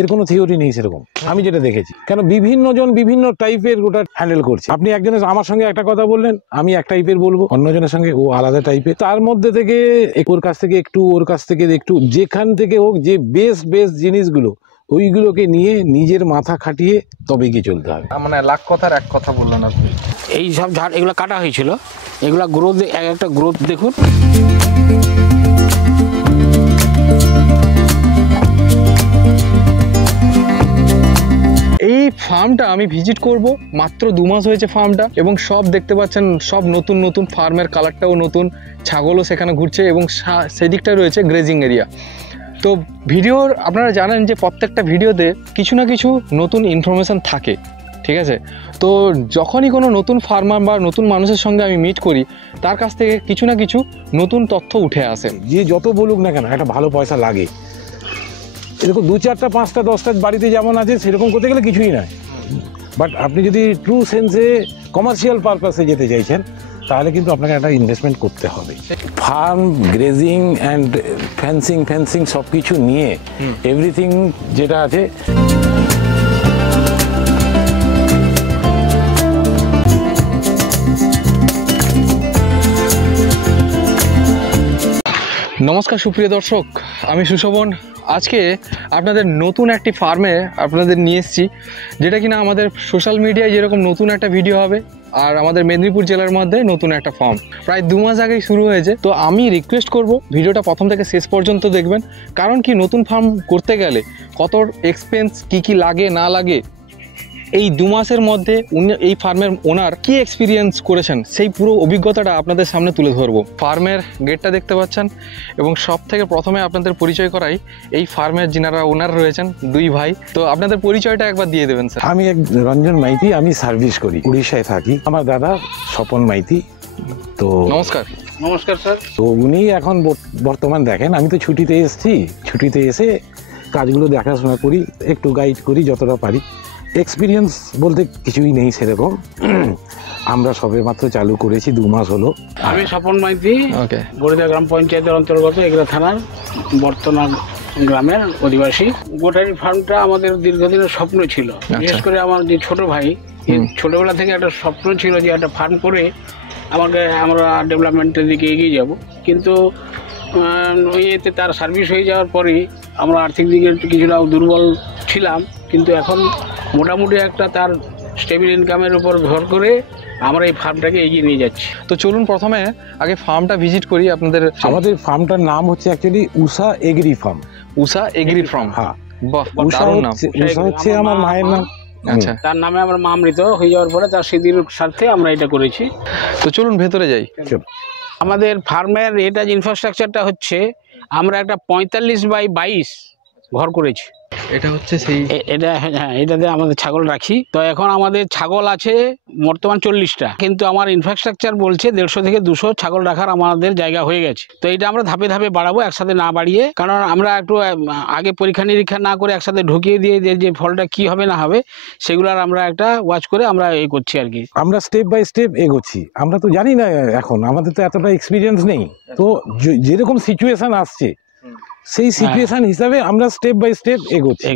এর কোনো থিওরি নেই সেরকম, আমি যেটা দেখেছি। কেন বিভিন্ন জন বিভিন্ন টাইপের ওটা হ্যান্ডেল করছে। আপনি একজনের আমার সঙ্গে একটা কথা বললেন, আমি এক টাইপের বলবো, অন্যজনের সঙ্গে ও আলাদা টাইপের। তার মধ্যে থেকে ওর কাছ থেকে একটু, ওর কাছ থেকে একটু, যেখান থেকে হোক যে বেস্ট জিনিসগুলো ওইগুলোকে নিয়ে নিজের মাথা খাটিয়ে তবে গিয়ে চলতে হবে। মানে লাখ কথার এক কথা বললেন আপনি। এই সব ঝাড় এগুলো কাটা হয়েছিল, এগুলা গ্রোথ, একটা গ্রোথ দেখুন। এই ফার্মটা আমি ভিজিট করব, মাত্র 2 মাস হয়েছে ফার্মটা, এবং সব দেখতে পাচ্ছেন সব নতুন নতুন, ফার্মের কালারটাও নতুন, ছাগলও সেখানে ঘুরছে, এবং সেদিকটা রয়েছে গ্রেজিং এরিয়া। তো ভিডিওর আপনারা জানেন যে প্রত্যেকটা ভিডিওতে কিছু না কিছু নতুন ইনফরমেশান থাকে, ঠিক আছে? তো যখনই কোনো নতুন ফার্মার বা নতুন মানুষের সঙ্গে আমি মিট করি, তার কাছ থেকে কিছু না কিছু নতুন তথ্য উঠে আসে। যে যত বলুক না কেন, একটা ভালো পয়সা লাগে। এরকম 2, 4টা, 5টা, 10টা বাড়িতে যেমন আছে সেরকম করতে গেলে কিছুই নয়। বাট আপনি যদি ট্রু সেন্সে কমার্শিয়াল পারপাসে যেতে চাইছেন, তাহলে কিন্তু আপনাকে একটা ইনভেস্টমেন্ট করতে হবে। ফার্ম, গ্রেজিং অ্যান্ড ফেন্সিং সব কিছু নিয়ে এভরিথিং যেটা আছে। নমস্কার সুপ্রিয় দর্শক, আমি সুশোভন। আজকে আপনাদের নতুন একটি ফার্মে আপনাদের নিয়ে এসেছি, যেটা কিনা আমাদের সোশ্যাল মিডিয়ায় যেরকম নতুন একটা ভিডিও হবে, আর আমাদের মেদিনীপুর জেলার মধ্যে নতুন একটা ফার্ম প্রায় 2 মাস আগেই শুরু হয়েছে। তো আমি রিকোয়েস্ট করব ভিডিওটা প্রথম থেকে শেষ পর্যন্ত দেখবেন, কারণ কি নতুন ফার্ম করতে গেলে কত এক্সপেন্স, কি লাগে না লাগে, এই 2 মাসের মধ্যে এই ফার্মের ওনার কি এক্সপিরিয়েন্স করেছেন সেই পুরো অভিজ্ঞতাটা আপনাদের সামনে তুলে ধরবো। ফার্মের গেটটা দেখতে পাচ্ছেন, এবং সব থেকে প্রথমে আপনাদের পরিচয় করাই এই ফার্মের যিনারা ওনার রয়েছেন, 2 ভাই। তো আপনাদের পরিচয়টা একবার দিয়ে দেবেন স্যার। আমি এক রঞ্জন মাইতি, আমি সার্ভিস করি, উড়িষ্যায় থাকি। আমার দাদা স্বপন মাইতি। তো নমস্কার। নমস্কার স্যার। তো উনি এখন বর্তমান দেখেন, আমি তো ছুটিতে এসেছি, ছুটিতে এসে কাজগুলো দেখাশোনা করি, একটু গাইড করি যতটা পারি। এক্সপিরিয়েন্স বলতে কিছুই নেই সেরকম, আমরা সবে মাত্র চালু করেছি, 2 মাস হলো। আমি স্বপন মাইতি, গড়িদা গ্রাম পঞ্চায়েতের অন্তর্গত এগরা থানার বর্তমান গ্রামের অধিবাসী। গোটারি ফার্মটা আমাদের দীর্ঘদিনের স্বপ্ন ছিল। বিশেষ করে আমার যে ছোট ভাই, ছোটবেলা থেকে একটা স্বপ্ন ছিল যে একটা ফার্ম করে আমরা ডেভেলপমেন্টের দিকে এগিয়ে যাব। কিন্তু ওই এতে তার সার্ভিস হয়ে যাওয়ার পরেই আমরা আর্থিক দিকে কিছুটা দুর্বল ছিলাম, কিন্তু এখন মোটামুটি একটা তার স্টেবল ইনকামের উপর ভর করে আমরা এই ফার্মটাকে এগিয়ে নিয়ে যাচ্ছি। তো চলুন প্রথমে আগে ফার্মটা ভিজিট করি আপনাদের। আমাদের ফার্মটার নাম হচ্ছে অ্যাকচুয়ালি উষা এগ্রি ফার্ম। উষা এগ্রি ফার্ম, হ্যাঁ। বাহ, উষা হচ্ছে আমার মায়ের নাম। আচ্ছা, তার নামে আমার মা মৃত হয়ে যাওয়ার পরে তার স্মৃতির স্বার্থে আমরা এটা করেছি। তো চলুন ভেতরে যাই। আমাদের ফার্মের এটা ইনফ্রাস্ট্রাকচারটা হচ্ছে, আমরা একটা 45x22 ঘর করেছি। এটা হচ্ছে সেই এটা, হ্যাঁ, এটাতে আমাদের ছাগল রাখি। তো এখন আমাদের ছাগল আছে বর্তমান 40টা, কিন্তু আমার ইনফ্রাস্ট্রাকচার বলছে 150 থেকে 200 ছাগল রাখার আমাদের জায়গা হয়ে গেছে। তো এটা আমরা ধাপে ধাপে বাড়াবো, একসাথে না বাড়িয়ে, কারণ আমরা একটু আগে পরীক্ষা নিরীক্ষা না করে একসাথে ঢুকিয়ে দিয়ে যে ফলটা কি হবে না হবে সেগুলোর আমরা একটা ওয়াচ করে আমরা এই করছি আর কি। আমরা স্টেপ বাই স্টেপ এগোচ্ছি। আমরা তো জানি না এখন, আমাদের তো এতটা এক্সপিরিয়েন্স নেই। তো যেরকম সিচুয়েশন আসছে সেই সিচুয়েশন হিসাবে আমরা স্টেপ বাই স্টেপ এগোচ্ছি।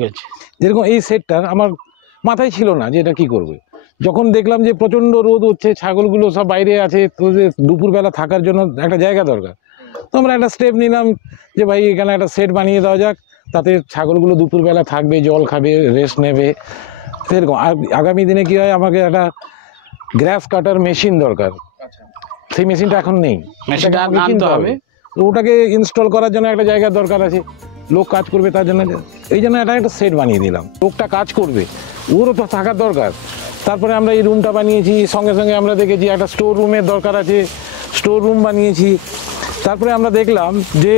যেরকম এই সেটটার আমার মাথায় ছিল না যে এটা কি করবে। যখন দেখলাম যে প্রচণ্ড রোদ হচ্ছে, ছাগলগুলো সব বাইরে আছে, তো দুপুরবেলা থাকার জন্য একটা জায়গা দরকার। তো আমরা একটা স্টেপ নিলাম যে ভাই এখানে একটা সেট বানিয়ে দেওয়া যাক, তাতে ছাগলগুলো দুপুরবেলা থাকবে, জল খাবে, রেস্ট নেবে। সেরকম আগামী দিনে কী হয়, আমাকে একটা গ্রাস কাটার মেশিন দরকার। সেই মেশিনটা এখন নেই, মেশিনটা আনতে হবে। ওটাকে ইনস্টল করার জন্য একটা জায়গার দরকার আছে, লোক কাজ করবে তার জন্য। এই জন্য একটা সেট বানিয়ে দিলাম, লোকটা কাজ করবে, ওরও তো থাকার দরকার। তারপরে আমরা এই রুমটা বানিয়েছি, সঙ্গে সঙ্গে আমরা দেখেছি একটা স্টোর রুমের দরকার আছে, স্টোর রুম বানিয়েছি। তারপরে আমরা দেখলাম যে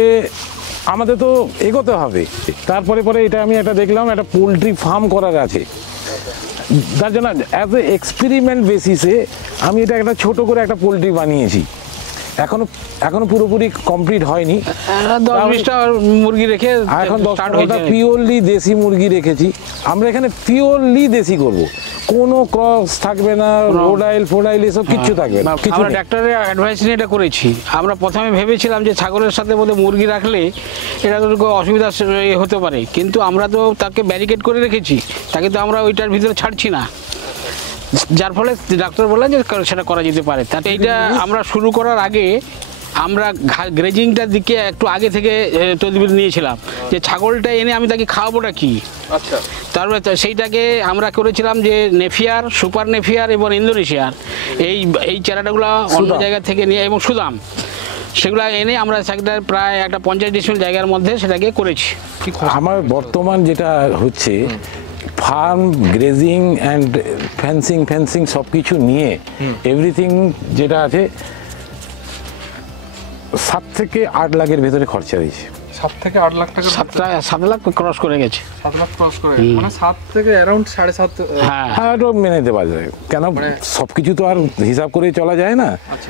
আমাদের তো এগোতে হবে। তারপরে এটা আমি একটা দেখলাম একটা পোলট্রি ফার্ম করার আছে, তার জন্য অ্যাজ এ এক্সপেরিমেন্ট বেসিসে আমি এটা একটা ছোট করে একটা পোলট্রি বানিয়েছি। এখনো পুরোপুরি কমপ্লিট হয়নি, 10-20টা মুরগি রেখে এখন 10টা পিওরলি দেশি মুরগি রেখেছি। আমরা এখানে পিওরলি দেশি করব, কোনো ক্রস থাকবে না, রোডাইল ফোডাইল এসব কিচ্ছু থাকবে না। আমরা ডাক্তারের অ্যাডভাইস নিয়ে এটা করেছি। আমরা প্রথমে ভেবেছিলাম যে ছাগলের সাথে বোধহয় মুরগি রাখলে এটা তো অসুবিধা হতে পারে, কিন্তু আমরা তো তাকে ব্যারিকেড করে রেখেছি, তাকে তো আমরা ওইটার ভিতরে ছাড়ছি না, যার ফলে ডাক্তার বললেন যে সেটা করা যেতে পারে। তাতে এইটা আমরা শুরু করার আগে আমরা গ্রেজিংটার দিকে একটু আগে থেকে তদবির নিয়েছিলাম যে ছাগলটা এনে আমি তাকে খাওয়াবোটা কি। আচ্ছা, তারপরে সেইটাকে আমরা করেছিলাম যে নেফিয়ার, সুপার নেফিয়ার এবং ইন্দোনেশিয়ার এই চারাটাগুলো অন্য জায়গা থেকে নিয়ে এবং সুদাম সেগুলো এনে আমরা সেটা প্রায় একটা 50 ডিসিমিল জায়গার মধ্যে সেটাকে করেছি। আমার বর্তমান যেটা হচ্ছে ফার্ম গ্রেজিং অ্যান্ড ফেন্সিং সব কিছু নিয়ে এভরিথিং যেটা আছে 7 থেকে 8 লাখের ভেতরে খরচা হয়েছে। 7 থেকে 8 লাখ টাকা, 7 লাখ ক্রস করে গেছে। 7 লাখ ক্রস করে, মানে 7 থেকে অ্যারাউন্ড 7.5। হ্যাঁ, এটা মেনে নিতে পারা যায়, কেন সবকিছু তো আর হিসাব করে চলা যায় না,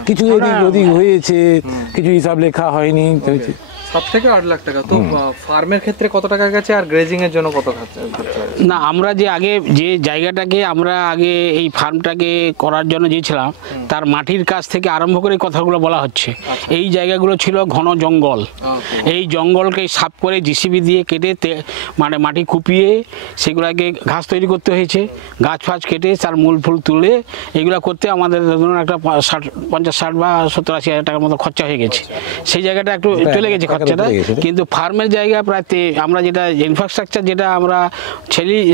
কিছু এদিক ওদিক হয়েছে, কিছু হিসাব লেখা হয়নি। 7 থেকে 8 লাখ টাকা। তো ফার্মের ক্ষেত্রে কত টাকা গেছে আর গ্রেজিং এর জন্য কত খরচা? না, আমরা যে আগে যে জায়গাটাকে আমরা আগে এই ফার্মটাকে করার জন্য দিয়েছিলাম তার মাটির কাছ থেকে আরম্ভ করে কথাগুলো বলা হচ্ছে। এই জায়গাগুলো ছিল ঘন জঙ্গল, এই জঙ্গলকে সাফ করে জিসিবি দিয়ে কেটে মানে মাটি কুপিয়ে সেগুলোকে ঘাস তৈরি করতে হয়েছে, গাছ ফাছ কেটে তার মূল ফুল তুলে এগুলো করতে আমাদের ধরুন একটা 50-60 বা 70-80 হাজার টাকার মতো খরচা হয়ে গেছে। সেই জায়গাটা একটু চলে গেছে খরচাটা, কিন্তু ফার্মের জায়গা প্রায় আমরা যেটা ইনফ্রাস্ট্রাকচার যেটা আমরা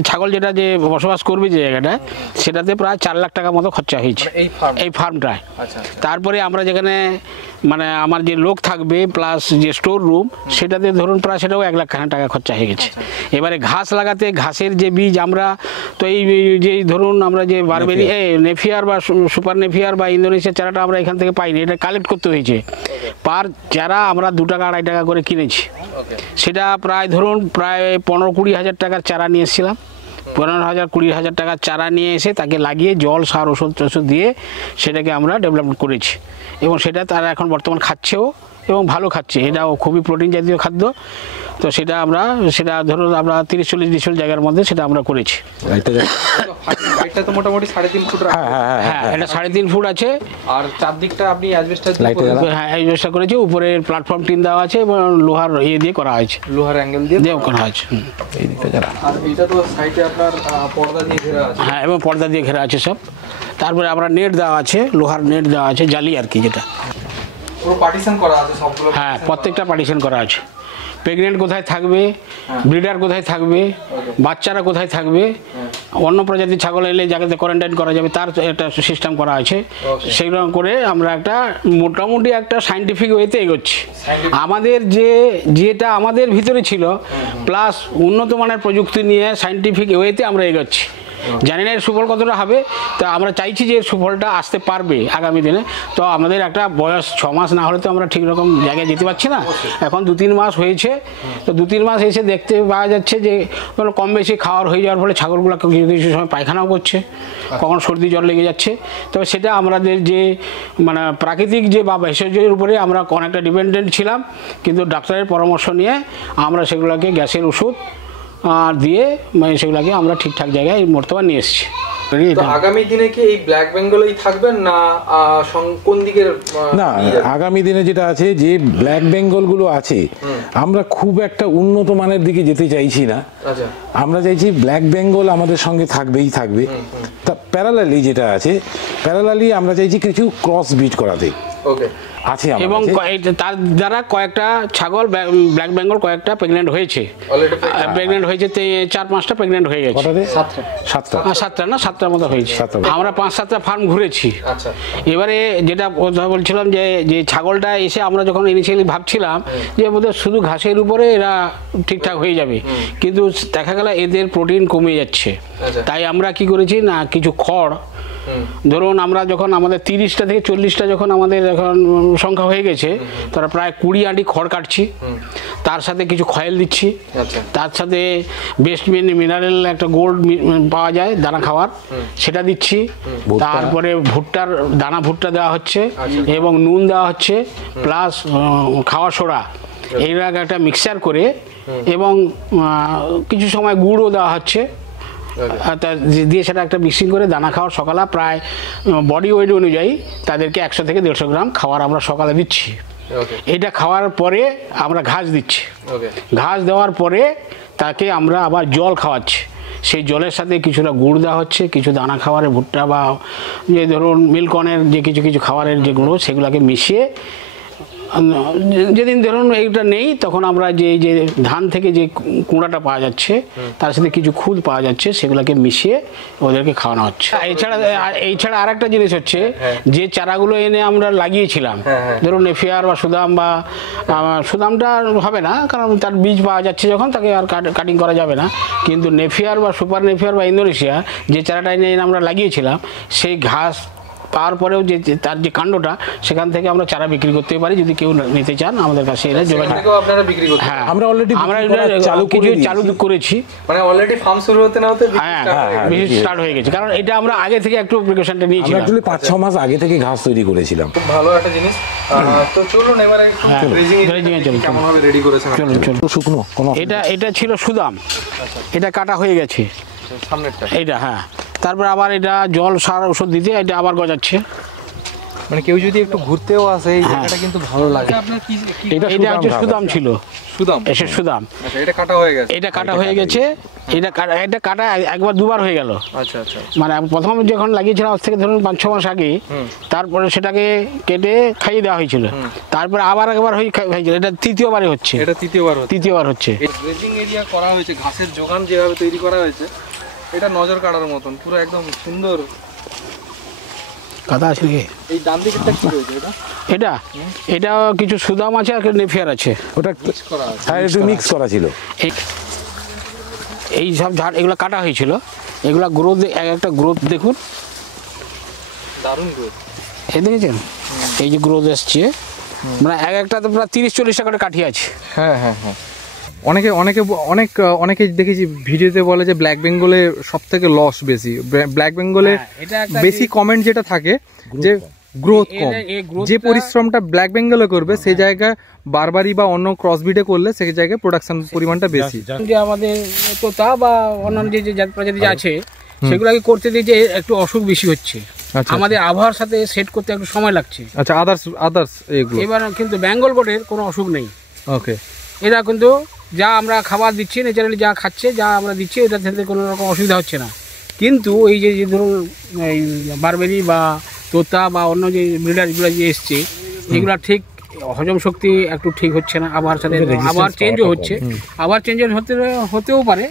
ছাগল যেটা যে বসবাস করবে যে জায়গাটা সেটাতে প্রায় 4 লাখ টাকার মতো খরচা হয়েছে এই ফার্মটায়। তারপরে আমরা যেখানে মানে আমার যে লোক থাকবে প্লাস যে স্টোর রুম সেটাতে ধরুন প্রায় সেটাও 1 লাখ টাকা খরচা হয়ে গেছে। এবারে ঘাস লাগাতে ঘাসের যে বীজ আমরা তো এই যে ধরুন আমরা যে বারবেরি নেফিয়ার বা সুপার নেফিয়ার বা ইন্দোনেশিয়ার চারাটা আমরা এখান থেকে পাইনি, এটা কালেক্ট করতে হয়েছে। পার চারা আমরা 2 টাকা 2.5 টাকা করে কিনেছি। সেটা প্রায় ধরুন প্রায় 15-20 হাজার টাকার চারা নিয়ে এসেছিলাম। 15,000-20 হাজার টাকার চারা নিয়ে এসে তাকে লাগিয়ে জল সার ওষুধ দিয়ে সেটাকে আমরা ডেভেলপমেন্ট করেছি এবং সেটা তারা এখন বর্তমান খাচ্ছেও এবং ভালো খাচ্ছে। এটাও খুবই প্রোটিন জাতীয় খাদ্য। তো সেটা ধরুন আমরা 30-40 ডিসিমিল জায়গার মধ্যে সেটা আমরা করেছি। এটা তো মোটামুটি 3.5 ফুট। হ্যাঁ, এটা 3.5 ফুট আছে। আর চারদিকটা আপনি অ্যাজবেস্টার করেছি, উপরে প্ল্যাটফর্ম টিন দেওয়া আছে এবং লোহার দিয়ে করা হয়েছে, লোহার অ্যাঙ্গেল দিয়ে করা হয়েছে। এই দিকটা যারা, আর এটা তো সাইডে আপনার পর্দা দিয়ে ঘেরা আছে। হ্যাঁ, এবং পর্দা দিয়ে ঘেরা আছে সব। তারপরে আমরা নেট দেওয়া আছে, লোহার নেট দেওয়া আছে, জালি আর কি, যেটা পুরো পার্টিশন করা আছে সবগুলো। হ্যাঁ, প্রত্যেকটা পার্টিশন করা আছে। প্রেগনেন্ট কোথায় থাকবে, ব্রিডার কোথায় থাকবে, বাচ্চারা কোথায় থাকবে, অন্য প্রজাতির ছাগল এলে যাকে কোয়ারেন্টাইন করা যাবে তার একটা সিস্টেম করা আছে। সেগুলো করে আমরা একটা মোটামুটি একটা সাইন্টিফিক ওয়েতে এগোচ্ছি। আমাদের যেটা আমাদের ভিতরে ছিল প্লাস উন্নত মানের প্রযুক্তি নিয়ে সাইন্টিফিক ওয়েতে আমরা এগোচ্ছি। জানি না এর সুফল কতটা হবে, তো আমরা চাইছি যে এর সুফলটা আসতে পারবে আগামী দিনে। তো আমাদের একটা বয়স 6 মাস না হলে তো আমরা ঠিক রকম জায়গায় যেতে পারছি না। এখন 2-3 মাস হয়েছে, তো 2-3 মাস এসে দেখতে পাওয়া যাচ্ছে যে কোনো কম বেশি খাওয়ার হয়ে যাওয়ার ফলে ছাগলগুলো কিছু সময় পায়খানাও করছে, কখন সর্দি জ্বর লেগে যাচ্ছে। তবে সেটা আমাদের যে মানে প্রাকৃতিক যে বা ভেষজের উপরে আমরা অনেকটা ডিপেন্ডেন্ট ছিলাম, কিন্তু ডাক্তারের পরামর্শ নিয়ে আমরা সেগুলোকে গ্যাসের ওষুধ দিয়ে মানে সেগুলোকে আমরা ঠিকঠাক জায়গায় বর্তমান নিয়ে এসেছি। আগামী দিনে কি এই ব্ল্যাক বেঙ্গলই থাকবেন না কোন দিকের? না, আগামী দিনে যেটা আছে যে ব্ল্যাক বেঙ্গল গুলো আছে আমরা খুব একটা উন্নত মানের দিকে যেতে চাইছি না। আমরা চাইছি ব্ল্যাক বেঙ্গল আমাদের সঙ্গে থাকবেই থাকবে। তা প্যারালালি যেটা আছে, প্যারালালি আমরা চাইছি কিছু ক্রস বিট করাতে আছে এবং তার দ্বারা কয়েকটা ছাগল ব্ল্যাক বেঙ্গল কয়েকটা প্রেগনেন্ট হয়েছে, 4-5টা প্রেগনেন্ট হয়ে গেছে। 7টার মতো হয়েছে। আমরা 5-7টা ফার্ম ঘুরেছি। এবারে যেটা বলছিলাম যে ছাগলটা এসে আমরা যখন ইনিশিয়ালি ভাবছিলাম যে বোধহয় শুধু ঘাসের উপরে এরা ঠিকঠাক হয়ে যাবে, কিন্তু দেখা গেল এদের প্রোটিন কমে যাচ্ছে। তাই আমরা কি করেছি না, কিছু খড় ধরুন আমরা যখন আমাদের 30টা থেকে 40টা যখন আমাদের এখন সংখ্যা হয়ে গেছে, তারা প্রায় 20 আঁটি খড় কাটছি, তার সাথে কিছু খয়েল দিচ্ছি, তার সাথে বেস্ট মিনারেল একটা গোল্ড পাওয়া যায় দানা খাওয়ার, সেটা দিচ্ছি। তারপরে ভুট্টা দেওয়া হচ্ছে এবং নুন দেওয়া হচ্ছে প্লাস খাওয়া সোডা, এইরকম একটা মিক্সচার করে এবং কিছু সময় গুড়ও দেওয়া হচ্ছে দিয়ে সেটা একটা মিক্সিং করে দানা খাওয়ার সকালে প্রায় বডি ওয়েট অনুযায়ী তাদেরকে 100 থেকে 150 গ্রাম খাবার আমরা সকালে দিচ্ছি। এটা খাওয়ার পরে আমরা ঘাস দিচ্ছি, ঘাস দেওয়ার পরে তাকে আমরা আবার জল খাওয়াচ্ছি। সেই জলের সাথে কিছুটা গুড় দেওয়া হচ্ছে, কিছু দানা খাবারের ভুট্টা বা যে ধরুন মিল্কনের যে কিছু কিছু খাবারের যেগুলো সেগুলোকে মিশিয়ে, যেদিন ধরুন এইটা নেই তখন আমরা যে ধান থেকে যে কুঁড়াটা পাওয়া যাচ্ছে তার সাথে কিছু খুদ পাওয়া যাচ্ছে সেগুলোকে মিশিয়ে ওদেরকে খাওয়ানো হচ্ছে। এছাড়া আর একটা জিনিস হচ্ছে যে চারাগুলো এনে আমরা লাগিয়েছিলাম, ধরুন নেফিয়ার বা সুদাম, বা সুদামটা হবে না কারণ তার বীজ পাওয়া যাচ্ছে যখন তাকে আর কাটিং করা যাবে না, কিন্তু নেফিয়ার বা সুপার নেফিয়ার বা ইন্দোনেশিয়া যে চারাটা এনে আমরা লাগিয়েছিলাম সেই ঘাস পাওয়ার পরেও যে তার যে কাণ্ডটা সেখান থেকে আমরা চারা বিক্রি করতে পারি। যদি কেউ নিতে চান আমাদের কাছে এলে যোগাযোগ। হ্যাঁ, আমরা অলরেডি চালু করেছি, মানে অলরেডি ফার্ম শুরু হতে না হতে বেশি স্টার্ট হয়ে গেছে, কারণ এটা আমরা আগে থেকে একটু প্রিকশনটা নিয়েছিলাম। অ্যাকচুয়ালি 5-6 মাস আগে থেকে ঘাস তৈরি করেছিলাম। খুব ভালো একটা জিনিস। তো চলুন এবারে একটু ড্রেজিং কেমন ভাবে রেডি করেছেন। চলুন। শুকনো কোন এটা ছিল সুদাম, এটা কাটা হয়ে গেছে সামনেরটা এইটা। হ্যাঁ, তারপর আবার এটা জল সার ওষুধ দিতে এটা আবার গজাচ্ছে। মানে কেউ যদি একটু ঘুরতেও আসে এই জায়গাটা কিন্তু ভালো লাগে। আপনার কি এটা হচ্ছে সুদাম ছিল, সুদাম এসে সুদাম। আচ্ছা, এটা কাটা হয়ে গেছে। এটা কাটা হয়ে গেছে, এটা কাটা একবার দুবার হয়ে গেল। আচ্ছা আচ্ছা, মানে প্রথম যখন লাগিয়েছিলাম আজ থেকে ধরুন 5-6 মাস আগে, তারপরে সেটাকে কেটে খাইয়ে দেওয়া হয়েছিল, তারপরে আবার একবার হয়েছিল। এটা তৃতীয়বারে হচ্ছে, এটা তৃতীয়বার হচ্ছে। ড্রেজিং এরিয়া করা হয়েছে, ঘাসের যোগান যেভাবে তৈরি করা হয়েছে এটা নজর কাড়ার মতন, পুরো একদম সুন্দর। কথা আছে নাকি? এই ডান দিকেরটা কি রয়েছে? এটা কিছু সুদাম আছে আর নেফিয়ার আছে, ওটা মিক্স করা আছে। হ্যাঁ, একটু মিক্স করা ছিল। এই সব ঝাড় এগুলো কাটা হয়েছিল, এগুলা গ্রোথ, একটা গ্রোথ দেখুন, দারুণ গ্রোথ। এই দেখেছেন এই যে গ্রোথ এসছে, মানে একটা তো প্রায় 30-40 টাকা করে কাঠি আছে। হ্যাঁ হ্যাঁ হ্যাঁ, অনেকে দেখেছি ভিডিওতে বলে যে ব্ল্যাক বেঙ্গলে সব থেকে লস বেশি, ব্ল্যাক বেঙ্গলে বেশি কমেন্ট যেটা থাকে যে গ্রোথ কম। যে পরিশ্রমটা ব্ল্যাক বেঙ্গলে করবে সেই জায়গায় বারবারি বা অন্য ক্রসবিডে করলে সেই জায়গায় প্রোডাকশন পরিমাণটা বেশি। যে আমাদের তোতা বা অন্যান্য যে জাত প্রজাতি আছে সেগুলোকে করতে দিয়ে যে একটু অসুখ বেশি হচ্ছে, আমাদের আবহাওয়ার সাথে সেট করতে একটু সময় লাগছে। আচ্ছা, আদার্স এগুলো এবার কিন্তু বেঙ্গল গোটের কোনো অসুখ নেই। ওকে, এরা কিন্তু যা আমরা খাবার দিচ্ছি, ন্যাচারালি যা খাচ্ছে, যা আমরা দিচ্ছি, এটা থেকে কোনো রকম অসুবিধা হচ্ছে না। কিন্তু এই যে ধরুন এই বারবেরি বা তোতা বা অন্য যে ব্রিডারগুলো যে এসছে, এগুলো ঠিক হজম শক্তি একটু ঠিক হচ্ছে না, আবার সাথে আবার চেঞ্জও হচ্ছে, আবার চেঞ্জ হতেও পারে,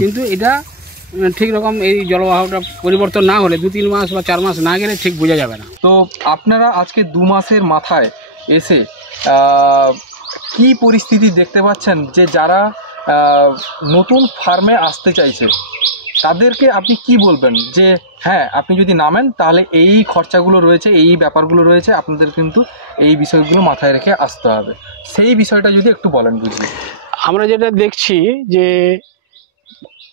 কিন্তু এটা ঠিক রকম এই জলবায়ুটা পরিবর্তন না হলে 2-3 মাস বা 4 মাস না গেলে ঠিক বোঝা যাবে না। তো আপনারা আজকে 2 মাসের মাথায় এসে কি পরিস্থিতি দেখতে পাচ্ছেন, যে যারা নতুন ফার্মে আসতে চাইছে তাদেরকে আপনি কি বলবেন যে হ্যাঁ আপনি যদি নামেন তাহলে এই খরচাগুলো রয়েছে, এই ব্যাপারগুলো রয়েছে, আপনাদের কিন্তু এই বিষয়গুলো মাথায় রেখে আসতে হবে, সেই বিষয়টা যদি একটু বলেন বুঝি। আমরা যেটা দেখছি যে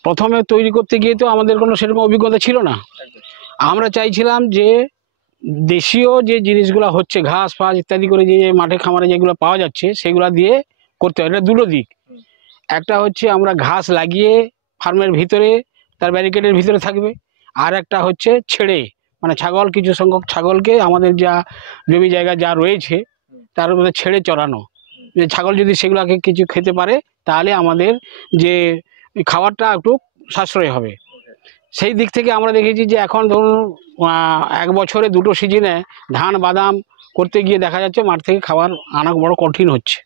প্রথমে তৈরি করতে গিয়ে তো আমাদের কোনো সেরকম অভিজ্ঞতা ছিল না। আমরা চাইছিলাম যে দেশীয় যে জিনিসগুলো হচ্ছে, ঘাস ফাস ইত্যাদি করে যে মাঠে খামারে যেগুলো পাওয়া যাচ্ছে সেগুলো দিয়ে করতে হয়। এটা দুটো দিক, একটা হচ্ছে আমরা ঘাস লাগিয়ে ফার্মের ভিতরে তার ব্যারিকেডের ভিতরে থাকবে, আর একটা হচ্ছে ছেড়ে, মানে ছাগল, কিছু সংখ্যক ছাগলকে আমাদের যা জমি জায়গা যা রয়েছে তার মধ্যে ছেড়ে চড়ানো, যে ছাগল যদি সেগুলোকে কিছু খেতে পারে তাহলে আমাদের যে খাবারটা একটু সাশ্রয় হবে। সেই দিক থেকে আমরা দেখেছি যে এখন ধরুন 1 বছরে 2টো সিজনে ধান বাদাম করতে গিয়ে দেখা যাচ্ছে মাঠ থেকে খাবার আনা বড় কঠিন হচ্ছে।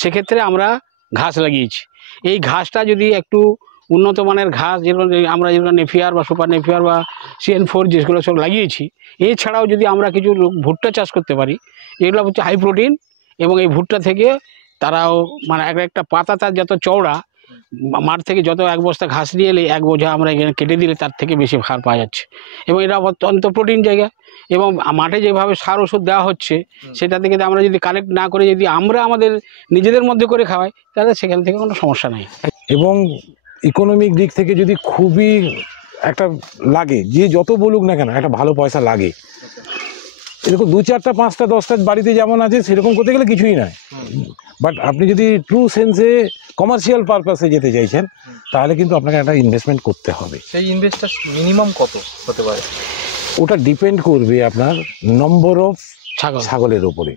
সেক্ষেত্রে আমরা ঘাস লাগিয়েছি। এই ঘাসটা যদি একটু উন্নত মানের ঘাস, যেগুলো আমরা যেগুলো নেফিয়ার বা সুপার নেফিয়ার বা CN4 যেগুলো সব লাগিয়েছি, এছাড়াও যদি আমরা কিছু ভুট্টা চাষ করতে পারি, এগুলো হচ্ছে হাই প্রোটিন, এবং এই ভুট্টা থেকে তারাও মানে একটা পাতা তার যত চওড়া, মাঠ থেকে যত 1 বস্তা ঘাস নিয়ে এলে 1 বোঝা আমরা এখানে কেটে দিলে তার থেকে বেশি খাবার পাওয়া যাচ্ছে, এবং এটা অত্যন্ত প্রোটিন জায়গা। এবং মাঠে যেভাবে সার ওষুধ দেওয়া হচ্ছে সেটা থেকে আমরা যদি কালেক্ট না করে যদি আমরা আমাদের নিজেদের মধ্যে করে খাওয়াই তাহলে সেখান থেকে কোনো সমস্যা নেই। এবং ইকোনমিক দিক থেকে যদি খুবই একটা লাগে, যে যত বলুক না কেন একটা ভালো পয়সা লাগে, এরকম 2-4টা 5টা 10টা বাড়িতে যেমন আছে সেরকম করতে গেলে কিছুই নয়। বাট আপনি যদি ট্রু সেন্সে কমার্শিয়াল পারপাসে যেতে চাইছেন তাহলে কিন্তু আপনাকে একটা ইনভেস্টমেন্ট করতে হবে। সেই ইনভেস্টটা মিনিমাম কত হতে পারে? ওটা ডিপেন্ড করবে আপনার নম্বর অফ ছাগলের উপরে,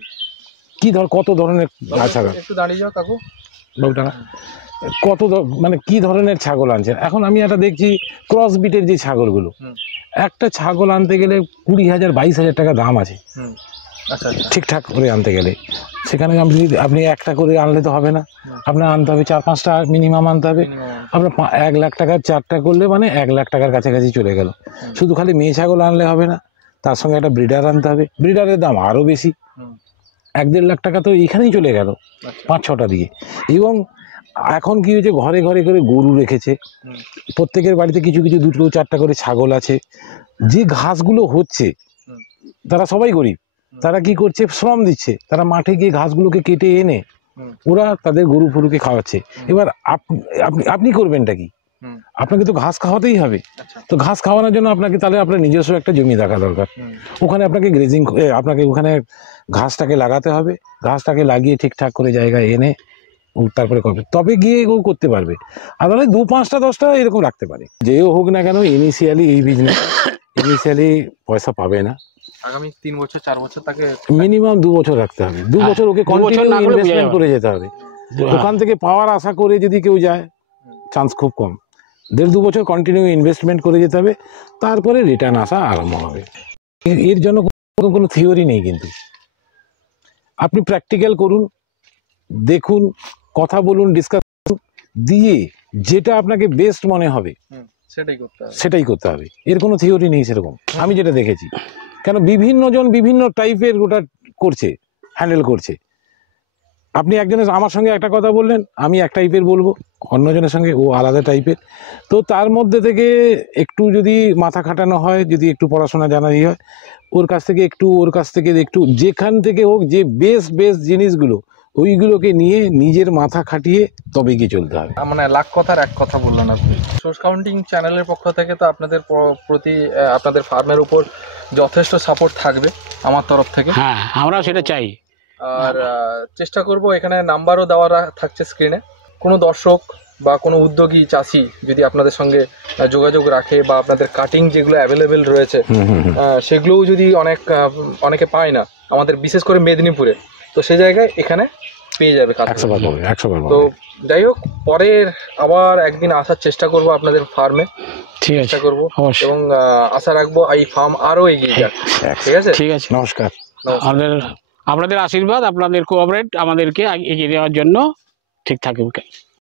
কত ধরনের ছাগল। একটু দাঁড়িয়ে যাও কাকু, মানে কি ধরনের ছাগল আনছেন। এখন আমি একটা দেখছি ক্রস বিটের যে ছাগলগুলো, একটা ছাগল আনতে গেলে 20,000 22,000 টাকা দাম আছে। আচ্ছা, ঠিকঠাক করে আনতে গেলে সেখানে আপনি একটা করে আনলে তো হবে না, আপনার আনতে হবে 4-5টা মিনিমাম আনতে হবে। আপনার 1 লাখ টাকার 4টা করলে মানে 1 লাখ টাকার কাছাকাছি চলে গেল। শুধু খালি মেয়ে ছাগল আনলে হবে না, তার সঙ্গে একটা ব্রিডার আনতে হবে। ব্রিডারের দাম আরও বেশি, 1-1.5 লাখ টাকা তো এখানেই চলে গেল 5-6টা দিয়ে। এবং এখন কি হয়েছে, ঘরে ঘরে করে গরু রেখেছে, প্রত্যেকের বাড়িতে কিছু কিছু 2-4টা করে ছাগল আছে। যে ঘাসগুলো হচ্ছে, তারা সবাই গরিব, তারা কি করছে, শ্রম দিচ্ছে, তারা মাঠে গিয়ে ঘাসগুলোকে কেটে এনে ওরা তাদের গরু ফরুকে খাওয়াচ্ছে। এবার আপনি করবেনটা কি? আপনাকে তো ঘাস খাওয়াতেই হবে। তো ঘাস খাওয়ানোর জন্য আপনাকে তাহলে আপনার নিজস্ব একটা জমি থাকা দরকার। ওখানে আপনাকে গ্রেজিং, আপনাকে ওখানে ঘাসটাকে লাগাতে হবে, ঘাসটাকে লাগিয়ে ঠিকঠাক করে জায়গায় এনে তারপরে করবে, তবে গিয়ে ও করতে পারবে। আর তাহলে 2-5টা 10টা এরকম রাখতে পারে। যেও হোক না কেন, ইনিশিয়ালি এই বিজনেস ইনিশিয়ালি পয়সা পাবে না। আগামী 3 বছর 4 বছর তাকে মিনিমাম 2 বছর রাখতে হবে। 2 বছর ওকে কন্টিনিউ ইনভেস্টমেন্ট করে যেতে হবে। ওখান থেকে পাওয়ার আশা করে যদি কেউ যায়, চান্স খুব কম। 1.5-2 বছর কন্টিনিউ ইনভেস্টমেন্ট করে যেতে হবে, তারপরে রিটার্ন আসা আরম্ভ হবে। এর জন্য কোনো থিওরি নেই, কিন্তু আপনি প্র্যাকটিক্যাল করুন, দেখুন, কথা বলুন, ডিসকাস দিয়ে যেটা আপনাকে বেস্ট মনে হবে সেটাই করতে হবে। এর কোনো থিওরি নেই সেরকম, আমি যেটা দেখেছি। কেন বিভিন্ন জন বিভিন্ন টাইপের ওটা করছে, হ্যান্ডেল করছে। আপনি একজনের আমার সঙ্গে একটা কথা বললেন, আমি এক টাইপের বলবো, অন্যজনের সঙ্গে ও আলাদা টাইপের। তো তার মধ্যে থেকে একটু যদি মাথা খাটানো হয়, যদি একটু পড়াশোনা জানাই হয়, ওর কাছ থেকে একটু যেখান থেকে হোক, যে বেস্ট জিনিসগুলো ওইগুলোকে নিয়ে নিজের মাথা খাটিয়ে তবে গিয়ে চলতে হবে। মানে লাখ কথার এক কথা বললেন আপনি। সোর্স কাউন্টিং চ্যানেলের পক্ষ থেকে তো আপনাদের প্রতি, আপনাদের ফার্মের উপর যথেষ্ট সাপোর্ট থাকবে আমার তরফ থেকে। হ্যাঁ, আমরাও সেটা চাই। আর চেষ্টা করব, এখানে নাম্বারও দেওয়া থাকছে স্ক্রিনে। কোনো দর্শক বা কোনো উদ্যোগী চাষি যদি আপনাদের সঙ্গে যোগাযোগ রাখে, বা আপনাদের কাটিং যেগুলো অ্যাভেলেবেল রয়েছে সেগুলোও যদি অনেকে পায় না আমাদের, বিশেষ করে মেদিনীপুরে, তো সে জায়গায় এখানে পেয়ে যাবে। তো যাই হোক, পরের আবার একদিন আসার চেষ্টা করব আপনাদের ফার্মে, চেষ্টা করবো, এবং আশা রাখবো এই ফার্ম আরো এগিয়ে যাক। ঠিক আছে, ঠিক আছে, নমস্কার। আপনাদের আশীর্বাদ, আপনাদের কোঅপারেট আমাদেরকে এগিয়ে দেওয়ার জন্য ঠিক থাকবে।